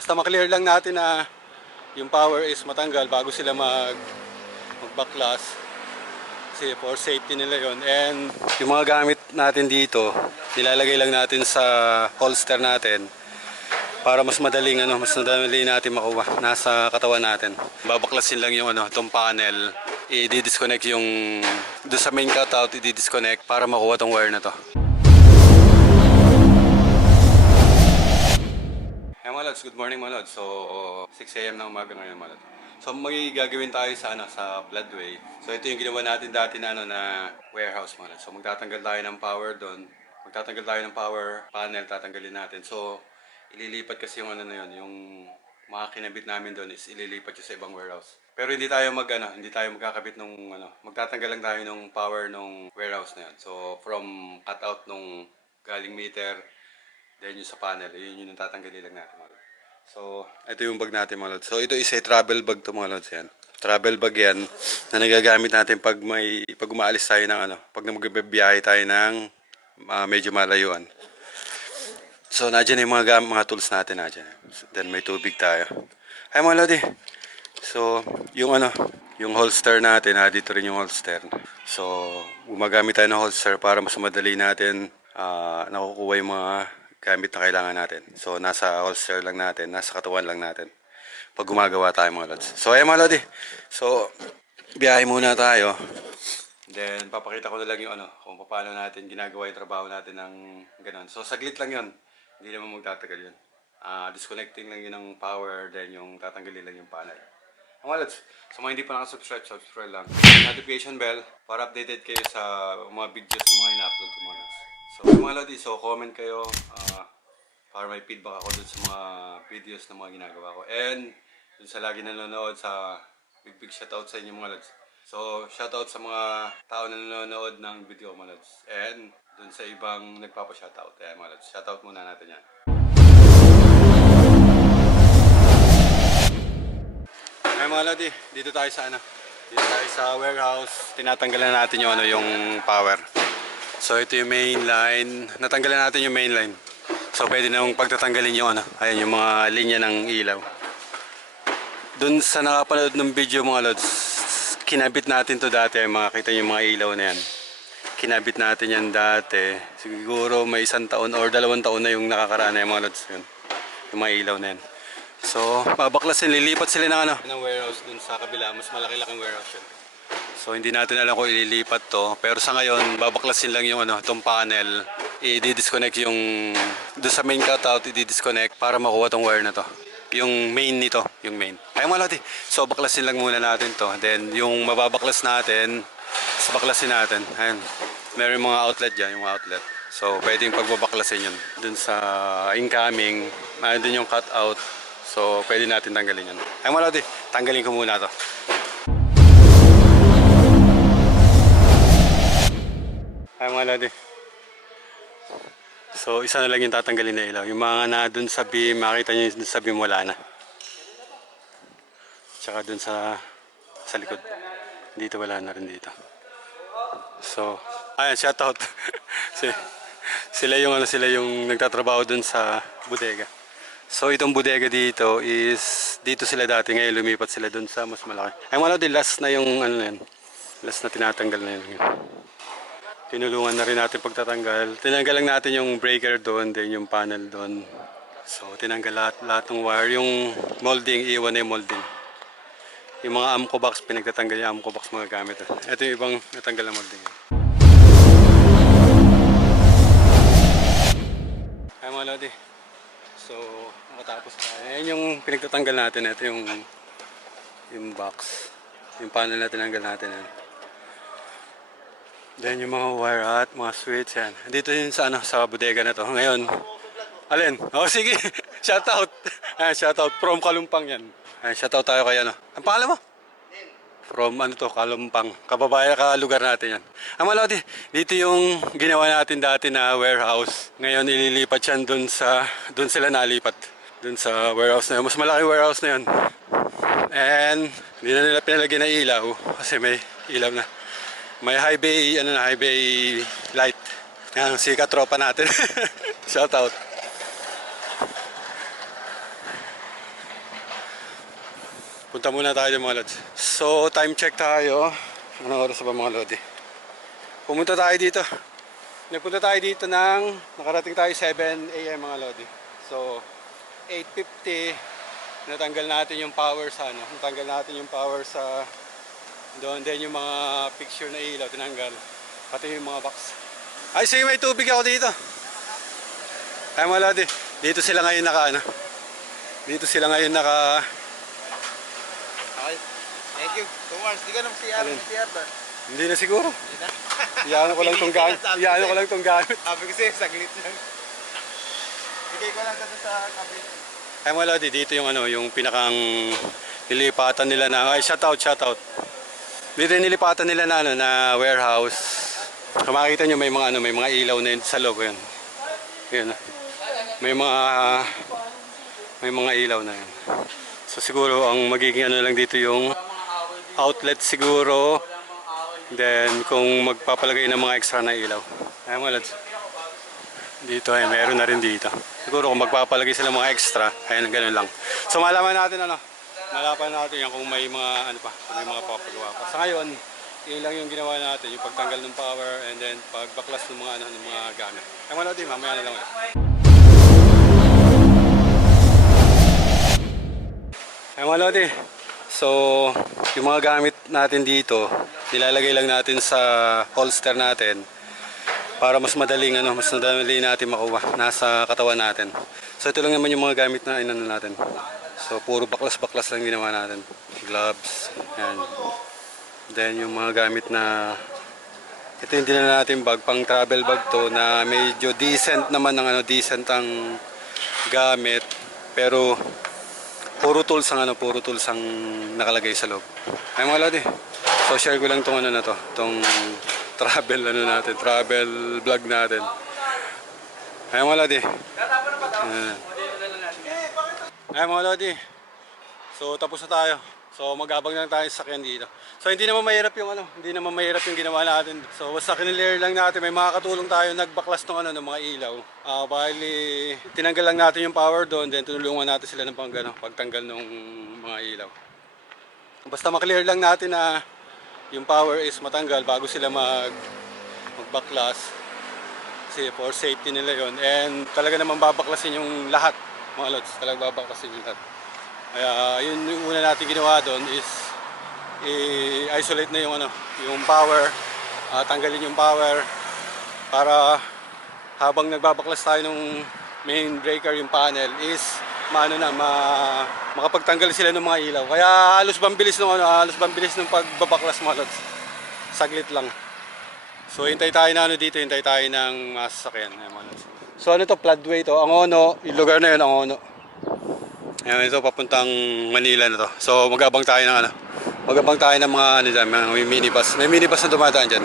Basta maklear lang natin na yung power is matanggal bago sila magbaklas. Kasi for safety nila yon. And yung mga gamit natin dito, nilalagay lang natin sa holster natin para mas madali natin makuha nasa katawan natin. Babaklasin lang yung itong panel, i-disconnect yung doon sa main cutout, i-disconnect para makuha tong wire na to. Hey mga lods, good morning mga lods. So 6 AM ng umaga ngayon mga lods. So may gagawin tayo sa sa floodway. So ito yung ginawa natin dati na na warehouse mga lods. So magtatanggal tayo ng power doon. Magtatanggal tayo ng power panel, tatanggalin natin. So ililipat kasi yung na yun, yung mga kinabit namin doon is ililipat yung sa ibang warehouse. Pero hindi tayo hindi tayo magkakabit nung magtatanggal lang tayo ng power nung warehouse na yun. So from cutout nung galing meter, then yung sa panel, yun yung tatanggalin lang natin mga lods. So ito yung bag natin mga lods. So ito is a travel bag to mga lods yan. Travel bag yan na nagagamit natin pag umaalis tayo ng pag magbibiyahe tayo ng medyo malayuan. So, nadyan yung mga tools natin, nadyan. Then, may tubig tayo. Ay, mga lodi. So, yung holster natin, dito rin yung holster. So, gumagamit tayo ng holster para mas madali natin nakukuha yung mga gamit na kailangan natin. So, nasa holster lang natin, nasa katawan lang natin. Pag gumagawa tayo, mga lods. So, ay, mga lodi. So, biyahe muna tayo. Then, papakita ko na lang yung kung paano natin ginagawa yung trabaho natin ng ganun. So, saglit lang yun. Hindi naman magtatagal yun. Disconnecting lang yun ng power, then yung tatanggalin lang yung panel. Mga lods, sa mga hindi pa nakasubscribe, subscribe lang. Notification bell para updated kayo sa mga videos na mga ina-upload ko mga lods. So mga lods, so comment kayo para may feedback ako dun sa mga videos na mga ginagawa ko. And dun sa lagi nanonood, sa big shoutout sa inyo mga lods. So shoutout sa mga tao na nanonood ng video mga lods. And dun sa ibang nagpapa-shoutout. Ayan mga lods, shoutout muna natin yan. Ayan mga lods, dito tayo sa dito tayo sa warehouse. Tinatanggalan natin yung power. So ito yung main line. Natanggalan natin yung main line. So pwede nang pagtatanggalin yung ayan yung mga linya ng ilaw. Dun sa nakapanood ng video mga lods, kinabit natin to dati. Makakita yung mga ilaw na yan. Kinabit natin yan dati. Siguro may 1 taon or 2 taon na yung nakakaraan na yung mga lods yun. Yung mga ilaw na yan. So, babaklasin, lilipat sila ng warehouse dun sa kabila. Mas malaki-laking warehouse yun. So, hindi natin alam kung ililipat to. Pero sa ngayon, babaklasin lang yung itong panel. I-disconnect yung dun sa main cutout, i-disconnect para makuha tong wire na to. Yung main nito, yung main. Ay mga lods, so baklasin lang muna natin to. Then, yung mababaklas natin, sa baklasin natin. Ayan. Meron mga outlet dyan, yung outlet. So, pwedeng pagbabaklasin yun. Dun sa incoming, dun yung cutout. So, pwede natin tanggalin yun. Ay mga lodi, tanggalin ko muna to. Ay mga lodi. So, isa na lang yung tatanggalin na ilaw. Yung mga na dun sa beam, makita nyo dun sa beam wala na. Tsaka dun sa likod. Dito wala na rin dito. So, ayan, shoutout. Sila yung nagtatrabaho dun sa bodega. So, itong bodega dito is, dito sila dati, ngayon lumipat sila dun sa mas malaki. Ay, mga din, last na yung, last na tinatanggal na yun. Tinulungan na rin natin pagtatanggal. Tinanggal lang natin yung breaker doon, then yung panel doon. So, tinanggal lahat ng wire. Yung molding, iwan na yung molding. Yung mga amco box, pinagtatanggal yung amco box mga gamit. Ito yung ibang natanggal na molding. Ay mga lodi. So, nakatapos tayo. Ayan yung pinagtatanggal natin. Ito yung box. Yung panel na tinanggal natin. Then yung mga wire at mga switch. Yan. Dito yun sa bodega na to. Ngayon, alin? Oh, sige. Shoutout. Ayan, shoutout. From Kalumpang yan. Ayan, shoutout tayo kay Ang pangalan mo? From Kalumpang. Kababayan ka lugar natin yan. Mga lodi, dito yung ginawa natin dati na warehouse. Ngayon ililipat yan dun sila nalipat. Dun sa warehouse na yun. Mas malaki warehouse na yun. And hindi na nila pinalagyan na ilaw kasi may ilaw na. May high bay light. Yan, si katropa natin. Shoutout. Punta muna tayo mga lods. So, time check tayo. Anong oras ba mga lodi? Pumunta tayo dito. Nagpunta tayo dito nakarating tayo 7 AM mga lodi. So, 8:50, natanggal natin yung power sa natanggal natin yung power sa doon. Then yung mga picture na ilaw, tinanggal. Pati yung mga box. Ay, sige, may tubig ako dito. Ay mga lodi, dito sila ngayon Dito sila ngayon Okay. Thank you. 2 hours. Di ka naman CR ba? Hindi na siguro. Hindi na. Iyaan ko lang tong gamit. Iyaan ko lang tong gamit. Sabi ko sa'yo, saglit lang. Bigay ko lang dito sa kabit. Ay mga lodi, dito yung yung pinakang nilipatan nila shout out. Dito yung nilipatan nila na warehouse. Kung makikita nyo may mga ilaw na yun sa loob yun. Yun. May mga ilaw na yun. So siguro ang magiging lang dito yung outlet siguro. Then kung magpapalagay ng mga extra na ilaw. Ay mga lods. Dito ay meron na rin dito. Siguro kung magpapalagay sila mga extra, ayun ganun lang. So malaman natin yan kung may mga kung may mga papagawa pa. Sa ngayon, yun lang yung ginawa natin, yung pagtanggal ng power and then pagbaklas ng mga ng mga gamit. Ay mga lods, mamaya na lang ulit. Ay mga lodi, so yung mga gamit natin dito, nilalagay lang natin sa holster natin para mas madali natin makuha nasa katawan natin. So ito lang naman yung mga gamit na natin. So puro baklas lang ginawa natin. Gloves, yan. Then yung mga gamit ito yung dinala natin bag, pang travel bag to na medyo decent naman decent ang gamit. Pero puro tools ang nakalagay sa loob. Ay mga lodi. So share ko lang tong tong travel travel vlog natin. Ay mga lodi. Ay mga lodi. So tapos na tayo. So mag-abang lang tayo sa sakyan dito. So hindi naman mahirap yung ginawa natin. So basta kinilayer lang natin, may makakatulong tayo nagbaklas ng mga ilaw. Bali tinanggal lang natin yung power doon, then tinulungan natin sila ng pagtanggal ng mga ilaw. Basta maklear lang natin na yung power is matanggal bago sila magbaklas. Kasi for safety nila yon. And talaga naman babaklasin yung lahat, mga lods. Talaga babaklasin yung lahat. Kaya yun yung una natin ginawa doon is i-isolate na yung power, tanggalin yung power para habang nagbabaklas tayo ng main breaker, yung panel is makapagtanggal sila ng mga ilaw. Kaya halos bambilis ng pagbabaklas mga lods. Saglit lang. So hintay tayo ng masasakyan. So to, floodway to, Angono, yung lugar na yun, Angono. Ayan, ito papuntang Manila na to. So magabang tayo ng mga minibus. May minibus na dumadaan dyan.